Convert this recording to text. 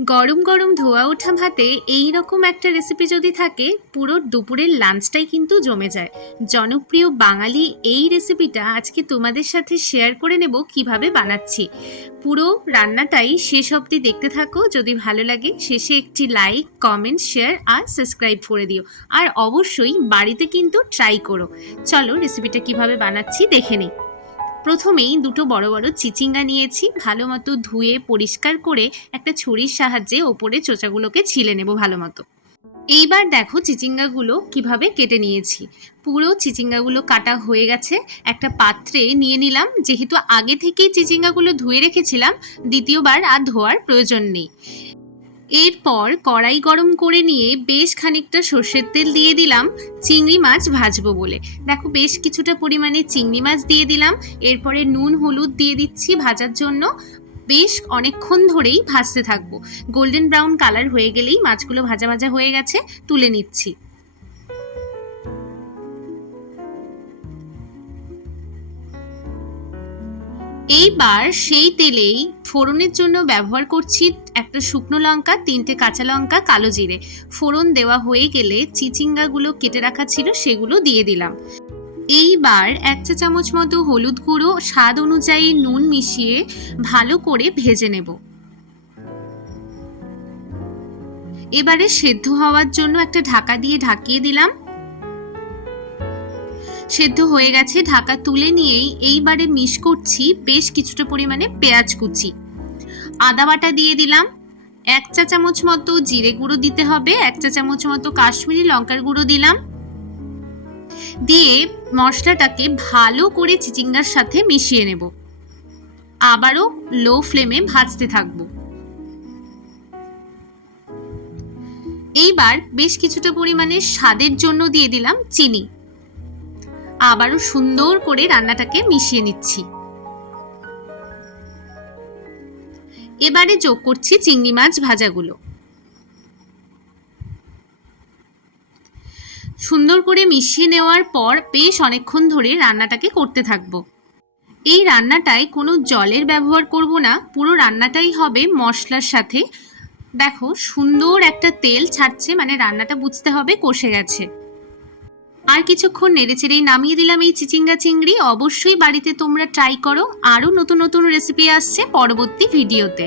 গরম গরম ধোয়া ওঠা ভাতে এই রকম একটা রেসিপি যদি থাকে, পুরো দুপুরের লাঞ্চটাই কিন্তু জমে যায়। জনপ্রিয় বাঙালি এই রেসিপিটা আজকে তোমাদের সাথে শেয়ার করে নেব কিভাবে বানাচ্ছি। পুরো রান্নাটাই শেষ অবধি দেখতে থাকো। যদি ভালো লাগে শেষে একটি লাইক, কমেন্ট, শেয়ার আর সাবস্ক্রাইব করে দিও। আর অবশ্যই বাড়িতে কিন্তু ট্রাই করো। চলো রেসিপিটা কিভাবে বানাচ্ছি দেখে নিই। প্রথমেই দুটো বড় বড় চিচিঙ্গা নিয়েছি, ভালো মতো ধুয়ে পরিষ্কার করে একটা ছুরির সাহায্যে ওপরে চোচাগুলোকে ছিলে নেব ভালো মতো। এইবার দেখো চিচিঙ্গাগুলো কিভাবে কেটে নিয়েছি। পুরো চিচিঙ্গাগুলো কাটা হয়ে গেছে। একটা পাত্রে নিয়ে নিলাম, যেহেতু আগে থেকেই চিচিঙ্গাগুলো ধুয়ে রেখেছিলাম দ্বিতীয়বার আর ধোয়ার প্রয়োজন নেই। এরপর কড়াই গরম করে নিয়ে বেশ খানিকটা সর্ষের তেল দিয়ে দিলাম চিংড়ি মাছ ভাজবো বলে। দেখো বেশ কিছুটা পরিমাণে চিংড়ি মাছ দিয়ে দিলাম। এরপরে নুন হলুদ দিয়ে দিচ্ছি ভাজার জন্য। বেশ অনেকক্ষণ ধরেই ভাজতে থাকবো। গোল্ডেন ব্রাউন কালার হয়ে গেলেই মাছগুলো ভাজা ভাজা হয়ে গেছে, তুলে নিচ্ছি। এইবার সেই তেলেই ফোড়নের জন্য ব্যবহার করছি একটা শুকনো লঙ্কা, 3টে কাঁচা লঙ্কা, কালো জিরে। ফোড়ন দেওয়া হয়ে গেলে চিচিঙ্গাগুলো কেটে রাখা ছিল সেগুলো দিয়ে দিলাম। এইবার 1 চা চামচ মতো হলুদ গুঁড়ো, স্বাদ অনুযায়ী নুন মিশিয়ে ভালো করে ভেজে নেব। এবারে সেদ্ধ হওয়ার জন্য একটা ঢাকা দিয়ে ঢাকিয়ে দিলাম। সেদ্ধ হয়ে গেছে, ঢাকা তুলে নিয়েই এইবারে মিশ করছি বেশ কিছুটা পরিমাণে পেঁয়াজ কুচি। আদা বাটা দিয়ে দিলাম। 1 চা চামচ মতো জিরে গুঁড়ো দিতে হবে। 1 চা চামচ মতো কাশ্মীরি লঙ্কার গুঁড়ো দিলাম। দিয়ে মশলাটাকে ভালো করে চিচিঙ্গার সাথে মিশিয়ে নেব। আবারও লো ফ্লেমে ভাজতে থাকবো। এইবার বেশ কিছুটা পরিমাণে স্বাদের জন্য দিয়ে দিলাম চিনি। আবারও সুন্দর করে রান্নাটাকে মিশিয়ে নিচ্ছি। এবারে যোগ করছি চিংড়ি মাছ ভাজাগুলো। সুন্দর করে মিশিয়ে নেওয়ার পর বেশ অনেকক্ষণ ধরে রান্নাটাকে করতে থাকবো। এই রান্নাটায় কোনো জলের ব্যবহার করব না, পুরো রান্নাটাই হবে মশলার সাথে। দেখো সুন্দর একটা তেল ছাড়ছে, মানে রান্নাটা বুঝতে হবে কষে গেছে। আর কিছুক্ষণ নেড়েচেড়েই নামিয়ে দিলাম এই চিচিঙ্গা চিংড়ি। অবশ্যই বাড়িতে তোমরা ট্রাই করো। আরও নতুন নতুন রেসিপি আসছে পরবর্তী ভিডিওতে।